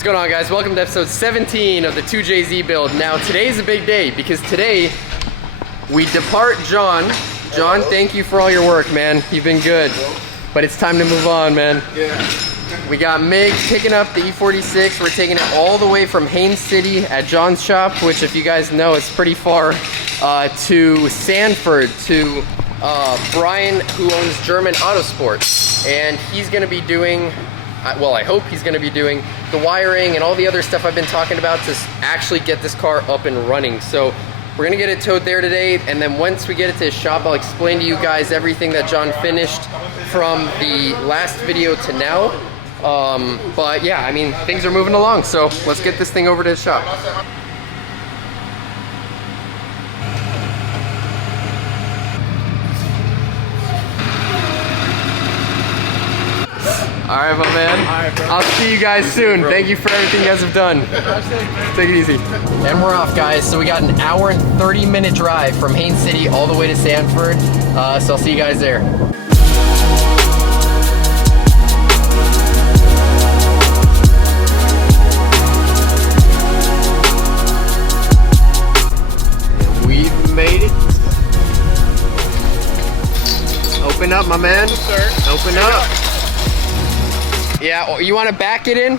What's going on, guys? Welcome to episode 17 of the 2JZ build. Now, today's a big day because today we depart John. John, thank you for all your work, man. You've been good. But it's time to move on, man. Yeah. We got Mig picking up the E46. We're taking it all the way from Haines City at John's shop, which, if you guys know, is pretty far, to Sanford, to Brian, who owns German Autosport. And he's going to be doing, well, I hope he's going to be doing the wiring and all the other stuff I've been talking about to actually get this car up and running. So we're going to get it towed there today, and then once we get it to his shop, I'll explain to you guys everything that John finished from the last video to now. But yeah, I mean, things are moving along, so let's get this thing over to his shop. All right, my man. All right, bro. I'll see you guys soon. Thank you for everything you guys have done. Take it easy. And we're off, guys. So we got an hour and 30-minute drive from Haines City all the way to Sanford. So I'll see you guys there. We've made it. Open up, my man. Sir. Open up. Yeah, you want to back it in?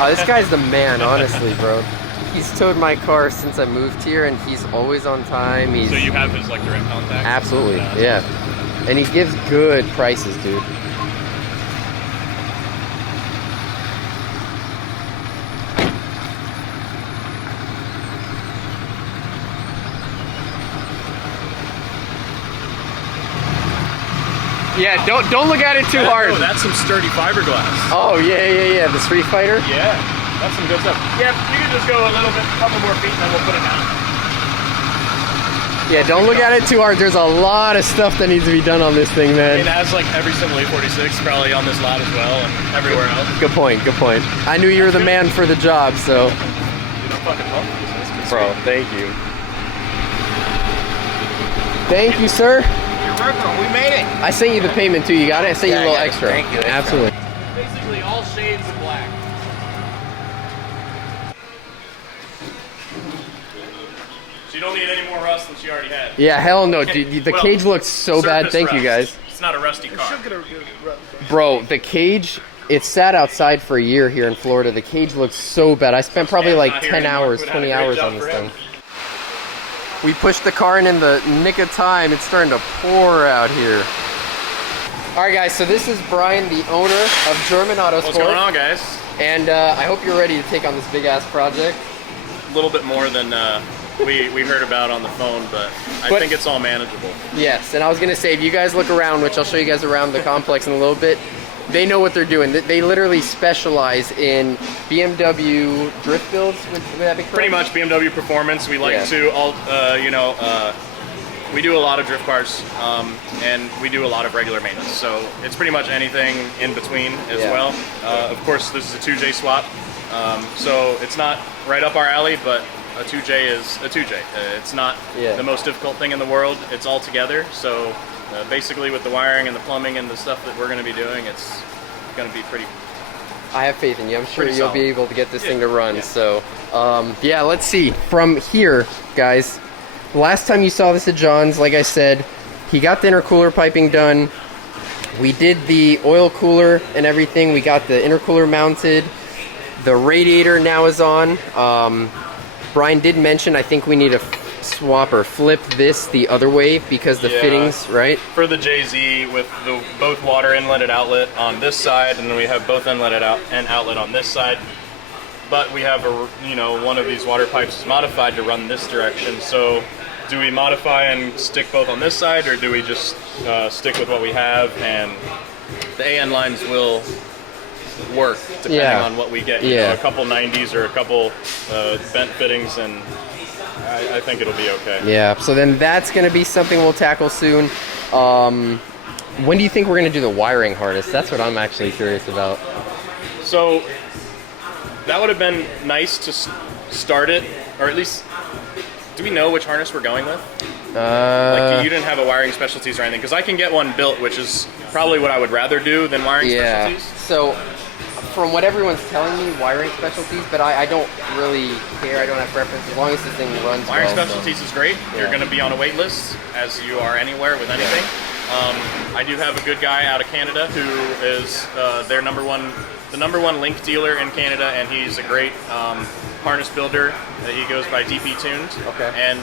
Oh, this guy's the man, honestly, bro. He's towed my car since I moved here, and he's always on time. So you have his like direct contact? Absolutely, yeah. And he gives good prices, dude. Yeah, don't look at it too hard. No, that's some sturdy fiberglass. Oh, yeah. The Street Fighter? Yeah, that's some good stuff. Yeah, you can just go a little bit, a couple more feet, and then we'll put it down. Yeah, don't look at it too hard. There's a lot of stuff that needs to be done on this thing, man. It has like every single E46 probably on this lot as well, and everywhere else. Good point. I knew you were the man for the job, so. You don't fucking love this. Bro, thank you. Thank you, sir. We made it. I sent you the payment too. You got it? I sent you a little extra. Thank you. Absolutely. Basically all shades of black. She don't need any more rust than she already had. Yeah, hell no. Dude, the cage looks so bad. Thank you, guys. It's not a rusty car. Bro, the cage, it sat outside for a year here in Florida. The cage looks so bad. I spent probably like 10 hours, 20 hours on this thing. We pushed the car in the nick of time. It's starting to pour out here. All right, guys, so this is Brian, the owner of German Autosport. What's going on, guys? And I hope you're ready to take on this big-ass project. A little bit more than we heard about on the phone, but I think it's all manageable. Yes, and I was going to say, if you guys look around, which I'll show you guys around the complex in a little bit, they know what they're doing. They literally specialize in BMW drift builds. Would that be correct? Pretty much BMW performance. We like to, we do a lot of drift cars, and we do a lot of regular maintenance. So it's pretty much anything in between as well. Of course, this is a 2J swap, so it's not right up our alley, but a 2J is a 2J. It's not the most difficult thing in the world. It's all together. So basically with the wiring and the plumbing and the stuff that we're going to be doing, it's going to be pretty. I have faith in you. I'm sure you'll be able to get this thing to run. So yeah, let's see. From here, guys, last time you saw this at John's, like I said, he got the intercooler piping done. We did the oil cooler and everything. We got the intercooler mounted. The radiator now is on. Brian did mention, I think we need to swap or flip this the other way because the fittings, right? For the JZ with the both water inlet and outlet on this side, and then we have both inlet and outlet on this side. But we have one of these water pipes is modified to run this direction. So do we modify and stick both on this side, or do we just stick with what we have, and the AN lines will work depending on what we get. You know, a couple 90s or a couple bent fittings, and I think it'll be okay. Yeah, so then that's going to be something we'll tackle soon. When do you think we're going to do the wiring harness? That's what I'm actually curious about. So that would have been nice to start it, or at least, do we know which harness we're going with? Like you didn't have a wiring specialties or anything, because I can get one built, which is probably what I would rather do than wiring specialties. So, from what everyone's telling me, wiring specialties, but I don't really care. I don't have preference as long as this thing runs. Wiring well, specialties is great. You're going to be on a wait list, as you are anywhere with anything. I do have a good guy out of Canada who is their number one link dealer in Canada, and he's a great harness builder. He goes by DP Tuned. Okay. And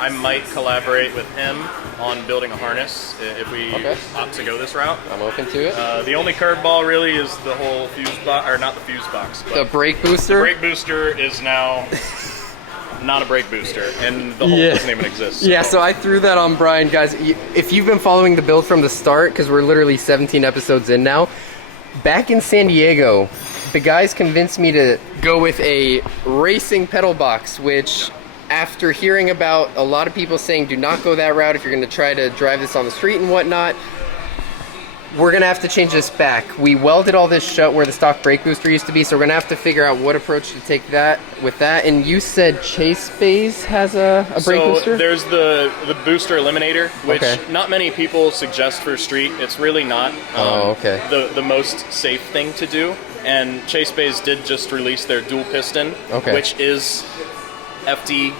I might collaborate with him on building a harness if we opt to go this route. I'm open to it. The only curveball really is the whole fuse box, or not the fuse box, but the brake booster. The brake booster is now not a brake booster, and the hole doesn't even exist. Yeah, so I threw that on Brian. Guys, if you've been following the build from the start, because we're literally 17 episodes in now, back in San Diego, the guys convinced me to go with a racing pedal box, which after hearing about a lot of people saying do not go that route if you're going to try to drive this on the street and whatnot, we're going to have to change this back. We welded all this shut where the stock brake booster used to be, so we're going to have to figure out what approach to take that with that. And you said Chase Bays has a brake booster? So there's the booster eliminator, which not many people suggest for street. It's really not the most safe thing to do. And Chase Bays did just release their dual piston, which is FD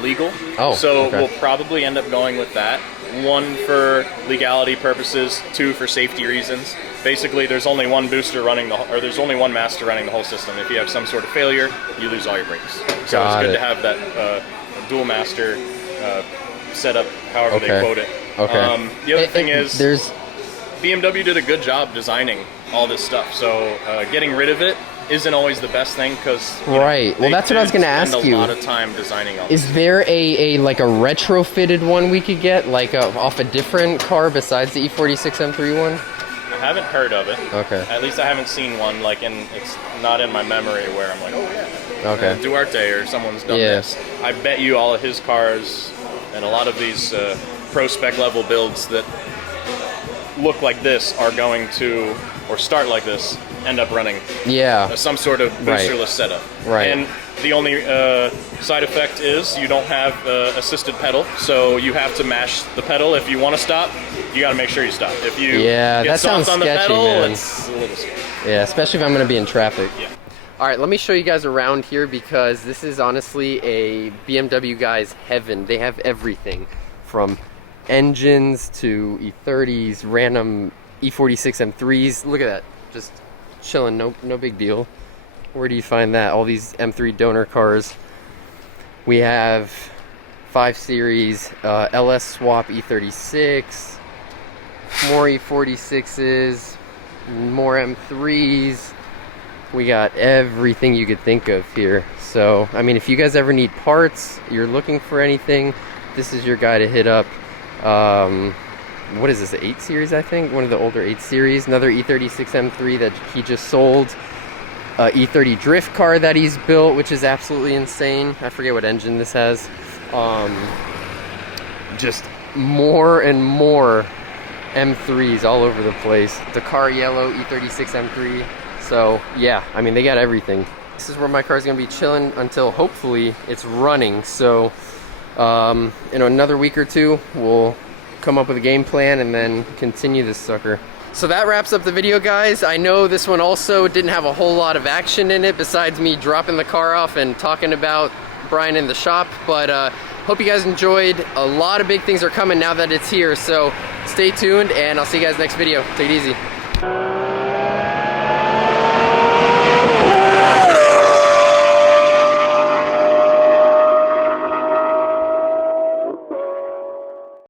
legal. So we'll probably end up going with that. One for legality purposes, two for safety reasons. Basically, there's only one booster running there's only one master running the whole system. If you have some sort of failure, you lose all your brakes. So it's good to have that dual master set up however they quote it. The other thing is, BMW did a good job designing all this stuff. So getting rid of it isn't always the best thing, because well, that's what I was going to ask you. Spend a lot of time designing all this. Is there a like a retrofitted one we could get, like off a different car besides the E46 M3 one? I haven't heard of it. At least I haven't seen one. It's not in my memory where I'm like, oh yeah. Duarte or someone's done this. I bet you all of his cars and a lot of these pro spec level builds that look like this are going to, or start like this, end up running some sort of boosterless setup. And the only side effect is you don't have assisted pedal, so you have to mash the pedal. If you want to stop, you got to make sure you stop. If you get soft on the pedal, man. It's a little scary. Yeah, especially if I'm going to be in traffic. All right, let me show you guys around here, because this is honestly a BMW guy's heaven. They have everything from engines to E30s, random E46 M3s. Look at that, just chilling, no big deal. Where do you find that? All these M3 donor cars. We have 5 Series, LS swap E36, more E46s, more M3s. We got everything you could think of here. So, I mean, if you guys ever need parts, you're looking for anything, this is your guy to hit up. What is this, 8 Series, I think? One of the older 8 Series. Another E36 M3 that he just sold. E30 drift car that he's built, which is absolutely insane. I forget what engine this has. Just more and more M3s all over the place. Dakar yellow E36 M3. So yeah, I mean, they got everything. This is where my car's gonna be chilling until hopefully it's running. So in another week or two, we'll come up with a game plan and then continue this sucker. So that wraps up the video, guys. I know this one also didn't have a whole lot of action in it besides me dropping the car off and talking about Brian in the shop, but hope you guys enjoyed. A lot of big things are coming now that it's here, so stay tuned and I'll see you guys next video. Take it easy.